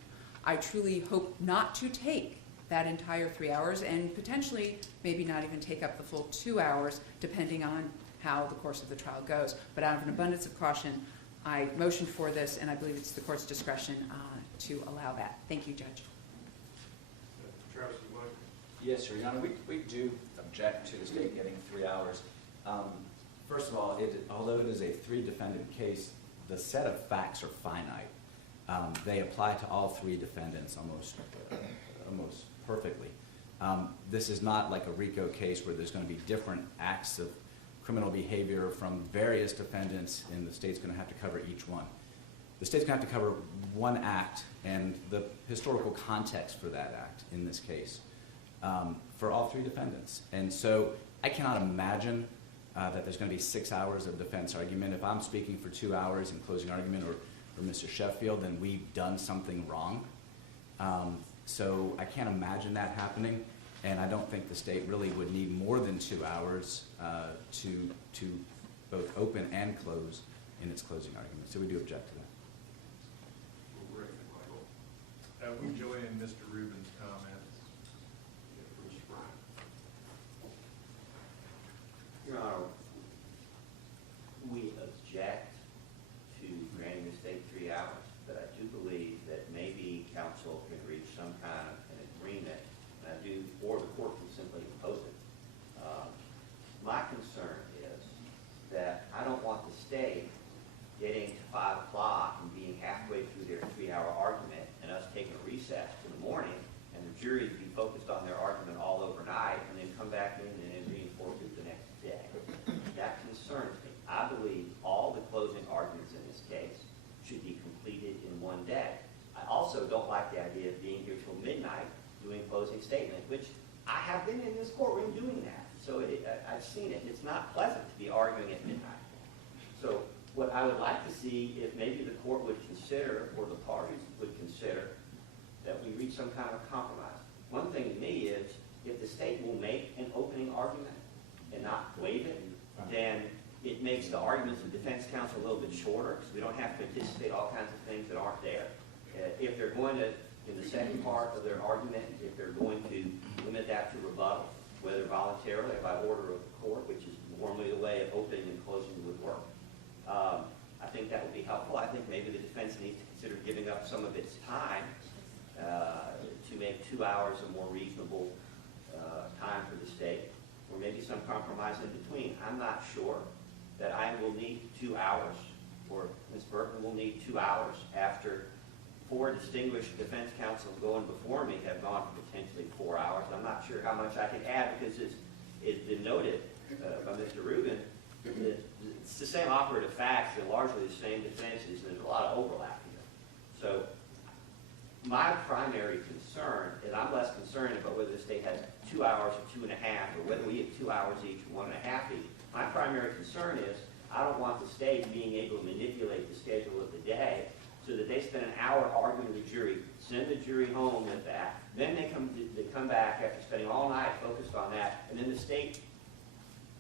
I truly hope not to take that entire 3 hours and potentially maybe not even take up the full 2 hours, depending on how the course of the trial goes. But out of an abundance of caution, I motion for this, and I believe it's the court's discretion to allow that. Thank you, Judge. Travis, do you want? Yes, Your Honor, we do object to the state getting 3 hours. First of all, although it is a 3-defendant case, the set of facts are finite. They apply to all 3 defendants almost perfectly. This is not like a RICO case where there's going to be different acts of criminal behavior from various defendants, and the state's going to have to cover each one. The state's going to have to cover one act and the historical context for that act in this case for all 3 defendants. And so I cannot imagine that there's going to be 6 hours of defense argument. If I'm speaking for 2 hours in closing argument or Mr. Sheffield, then we've done something wrong. So I can't imagine that happening. And I don't think the state really would need more than 2 hours to both open and close in its closing argument. So we do object to that. Rick and Michael. We join in Mr. Rubin's comments. Mr. Bryant. Your Honor, we object to granting the state 3 hours, but I do believe that maybe council can reach some kind of an agreement, and I do, or the court can simply impose it. My concern is that I don't want the state getting to 5 o'clock and being halfway through their 3-hour argument and us taking a recess in the morning and the jury be focused on their argument all overnight and then come back in and then reinforce it the next day. That concerns me. I believe all the closing arguments in this case should be completed in one day. I also don't like the idea of being here till midnight doing closing statement, which I have been in this courtroom doing that. So I've seen it. It's not pleasant to be arguing at midnight. So what I would like to see, if maybe the court would consider, or the parties would consider, that we reach some kind of compromise. One thing to me is, if the state will make an opening argument and not waive it, then it makes the arguments of defense counsel a little bit shorter, because we don't have to anticipate all kinds of things that aren't there. If they're going to, in the second part of their argument, if they're going to limit that to rebuttal, whether voluntarily or by order of the court, which is normally the way of opening and closing would work, I think that would be helpful. I think maybe the defense needs to consider giving up some of its time to make 2 hours a more reasonable time for the state, or maybe some compromise in between. I'm not sure that I will need 2 hours, or Ms. Burton will need 2 hours after 4 distinguished defense counsels going before me have gone for potentially 4 hours. I'm not sure how much I could add, because it's been noted by Mr. Rubin that it's the same operative facts and largely the same defenses, and there's a lot of overlap here. So my primary concern is, I'm less concerned about whether the state has 2 hours or 2.5, or whether we have 2 hours each or 1.5 each. My primary concern is, I don't want the state being able to manipulate the schedule of the day so that they spend an hour arguing with the jury, send the jury home with that, then they come back after spending all night focused on that, and then the state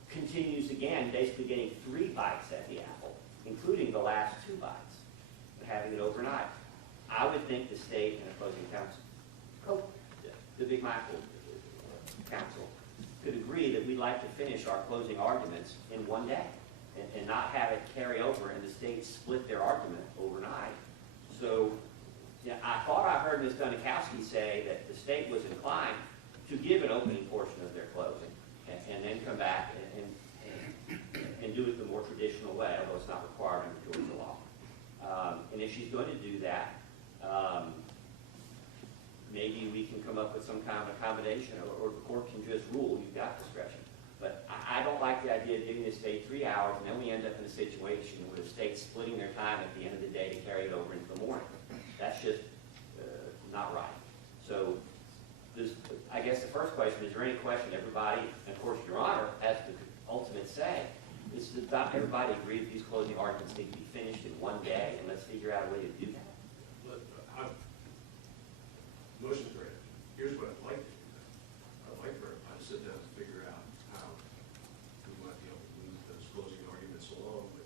continues again, basically getting 3 bites at the apple, including the last 2 bites, and having it overnight. I would think the state and opposing counsel, the Big Michael counsel, could agree that we'd like to finish our closing arguments in one day and not have it carry over and the state split their argument overnight. So yeah, I thought I heard Ms. Dunikowski say that the state was inclined to give an opening portion of their closing and then come back and do it the more traditional way, although it's not required under Georgia law. And if she's going to do that, maybe we can come up with some kind of accommodation, or the court can just rule you've got discretion. But I don't like the idea of giving the state 3 hours, and then we end up in a situation where the state's splitting their time at the end of the day to carry it over into the morning. That's just not right. So I guess the first question, is there any question everybody, and of course Your Honor has the ultimate say, is that not everybody agree that these closing arguments need to be finished in one day, and let's figure out a way to do that. Motion's ready. Here's what I'd like to do. I'd like for everybody to sit down and figure out how we might be able to move those closing arguments along. But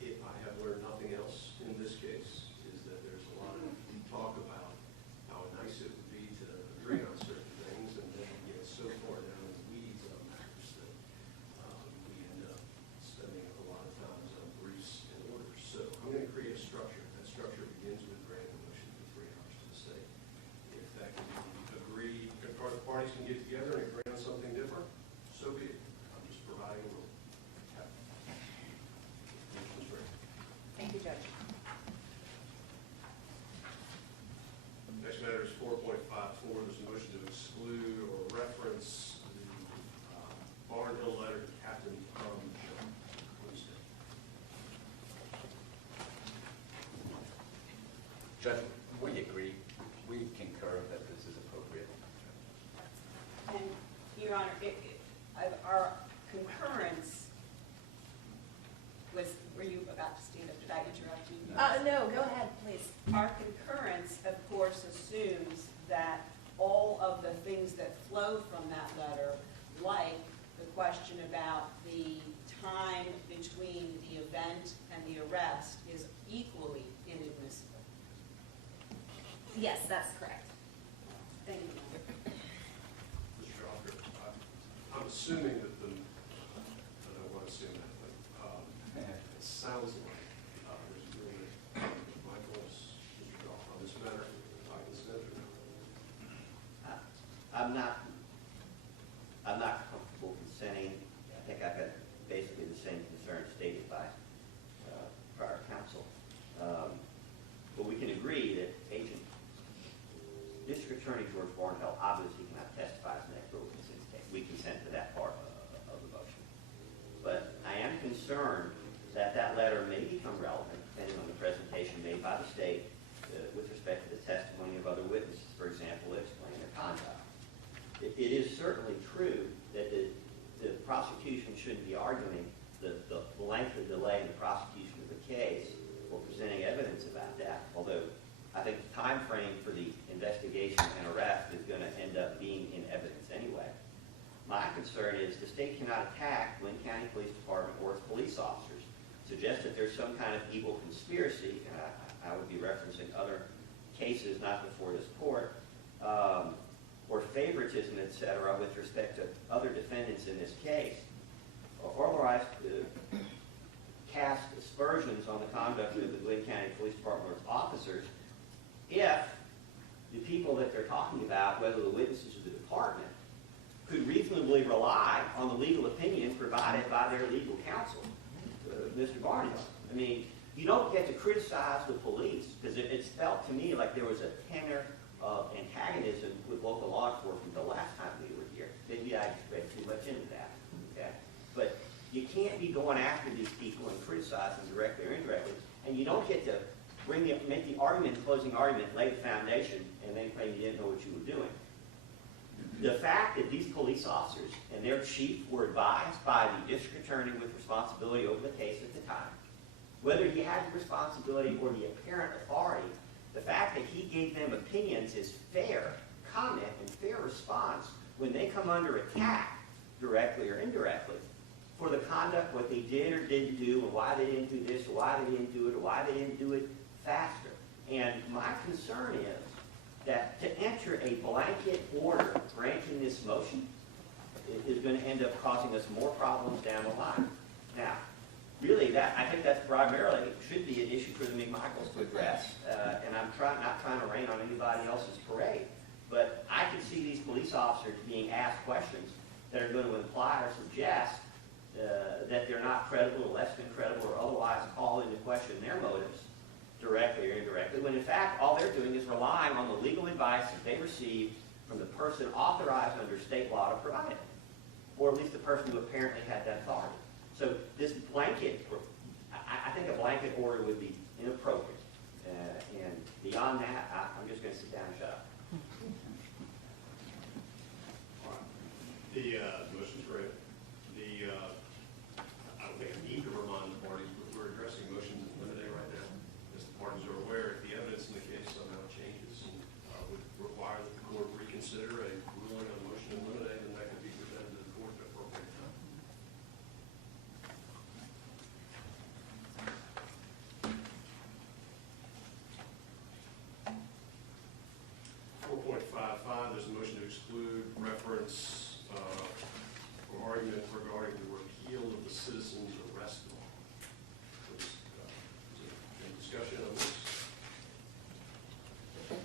if I have learned nothing else in this case, is that there's a lot of talk about how nice it would be to agree on certain things, and then we get so far down in the weeds on matters that we end up spending a lot of times on briefs and orders. So I'm going to create a structure. That structure begins with granting a motion for 3 hours to the state. If that can be agreed, if the parties can get together and agree on something different, so be it. I'm just providing a rule. Motion's ready. Thank you, Judge. Next matter is 4.54. There's a motion to exclude or reference the Barnhill letter to Captain Tom Winstead. Judge, we agree. We concur that this is appropriate. And, Your Honor, our concurrence was, were you about to stand up? Did I interrupt you? No, go ahead, please. Our concurrence, of course, assumes that all of the things that flow from that letter, like the question about the time between the event and the arrest, is equally inadmissible. Yes, that's correct. Thank you. Mr. Schroeder, I'm assuming that I don't want to assume that, but it sounds like there's agreement with Michael's, Mr. Goff, on this matter, I consent or no? I'm not comfortable consenting. I think I've got basically the same concerns stated by prior counsel. But we can agree that District Attorney George Barnhill obviously cannot testify as an expert witness in this case. We consent to that part of the motion. But I am concerned that that letter may become relevant depending on the presentation made by the state with respect to the testimony of other witnesses, for example, to explain their conduct. It is certainly true that the prosecution shouldn't be arguing the length of delay in the prosecution of the case or presenting evidence about that, although I think the time frame for the investigation and arrest is going to end up being in evidence anyway. My concern is the state cannot attack Wayne County Police Department or its police officers, suggest that there's some kind of evil conspiracy, and I would be referencing other cases not before this court, or favoritism, et cetera, with respect to other defendants in this case, or otherwise cast aspersions on the conduct of the Wayne County Police Department or its officers if the people that they're talking about, whether the witnesses of the department, could reasonably rely on the legal opinion provided by their legal counsel, Mr. Barnhill. I mean, you don't get to criticize the police because it's felt to me like there was a tenor of antagonism with local law enforcement the last time we were here. Maybe I just read too much into that, okay? But you can't be going after these people and criticizing directly or indirectly, and you don't get to make the argument, closing argument, lay the foundation, and then claim you didn't know what you were doing. The fact that these police officers and their chief were advised by the district attorney with responsibility over the case at the time, whether he had the responsibility or the apparent authority, the fact that he gave them opinions is fair comment and fair response when they come under attack, directly or indirectly, for the conduct, what they did or didn't do, and why they didn't do this, or why they didn't do it, or why they didn't do it faster. And my concern is that to enter a blanket order granting this motion is going to end up causing us more problems down the line. Now, really, I think that's primarily should be an issue for the McMichaels to address, and I'm not trying to rain on anybody else's parade, but I can see these police officers being asked questions that are going to imply or suggest that they're not credible or less than credible or otherwise call into question their motives directly or indirectly, when in fact all they're doing is relying on the legal advice that they received from the person authorized under state law to provide it, or at least the person who apparently had that authority. So this blanket, I think a blanket order would be inappropriate. And beyond that, I'm just going to sit down and shut up. All right. The motion's read. I don't think I need to remind the parties, but we're addressing motions in limine right now. As the parties are aware, if the evidence in the case somehow changes and would require that the court reconsider a ruling on motion in limine, then that can be presented to the court at the appropriate time. 4.55, there's a motion to exclude reference or argument regarding the repeal of the citizen's arrest law. Is there any discussion on this? Okay.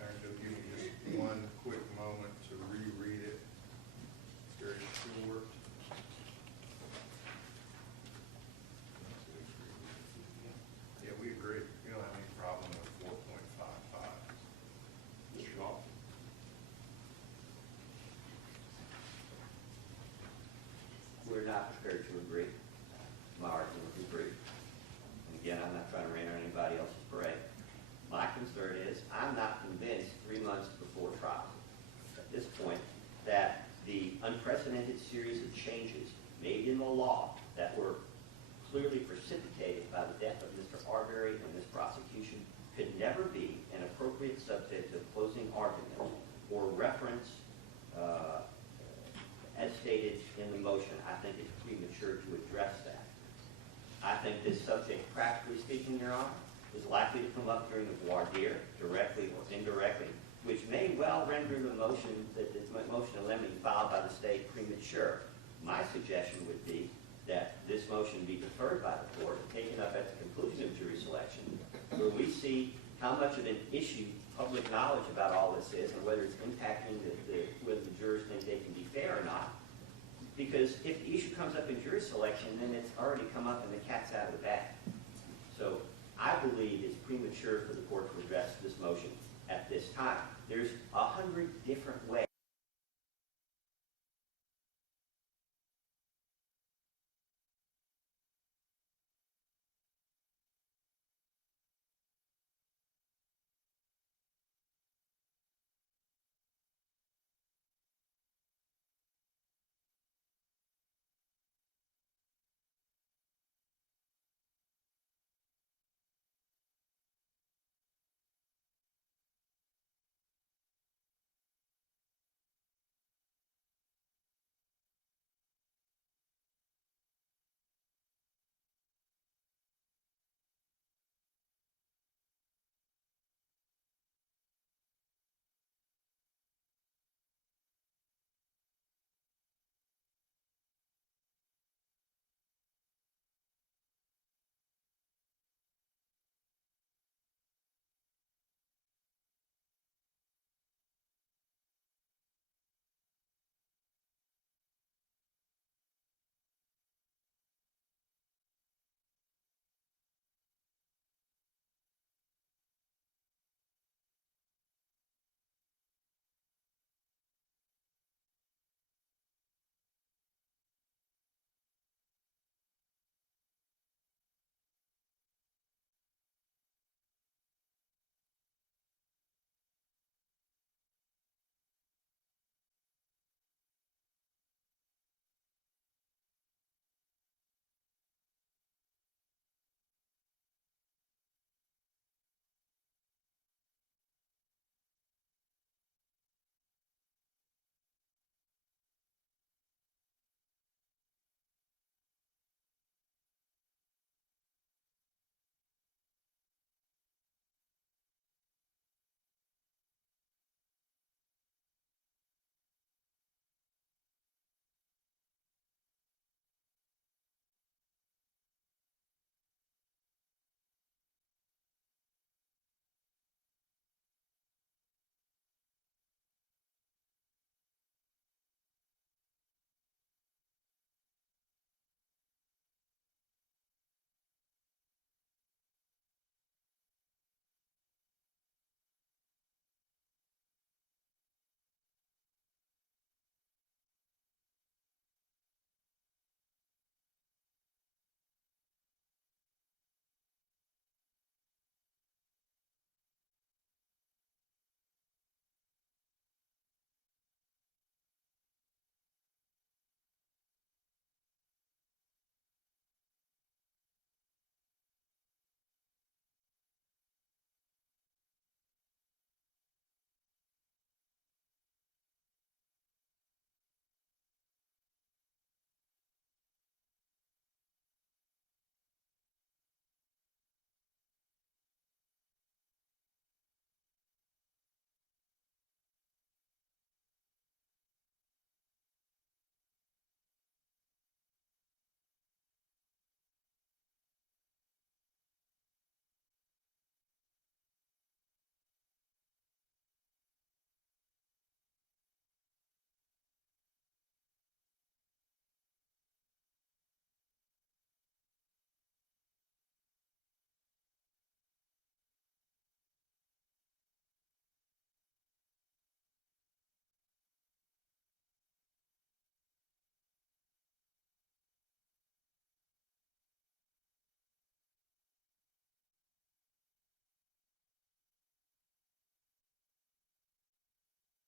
Aaron, so give me just one quick moment to reread it. It's very short. Yeah, we agree. We don't have any problem with 4.55. Mr. Goff? We're not prepared to agree. My argument is brief. And again, I'm not trying to rain on anybody else's parade. My concern is I'm not convinced 3 months before trial, at this point, that the unprecedented series of changes made in the law that were clearly precipitated by the death of Mr. Arbery and this prosecution could never be an appropriate subject of closing argument or reference as stated in the motion. I think it's premature to address that. I think this subject, practically speaking, Your Honor, is likely to come up during the voir dire, directly or indirectly, which may well render the motion, the motion in limine filed by the state premature. My suggestion would be that this motion be deferred by the court and taken up at the conclusion of jury selection, where we see how much of an issue public knowledge about all this is and whether it's impacting whether the jurors think they can be fair or not. Because if the issue comes up in jury selection, then it's already come up and the cat's out of the bag. So I believe it's premature for the court to address this motion at this time. There's 100 different ways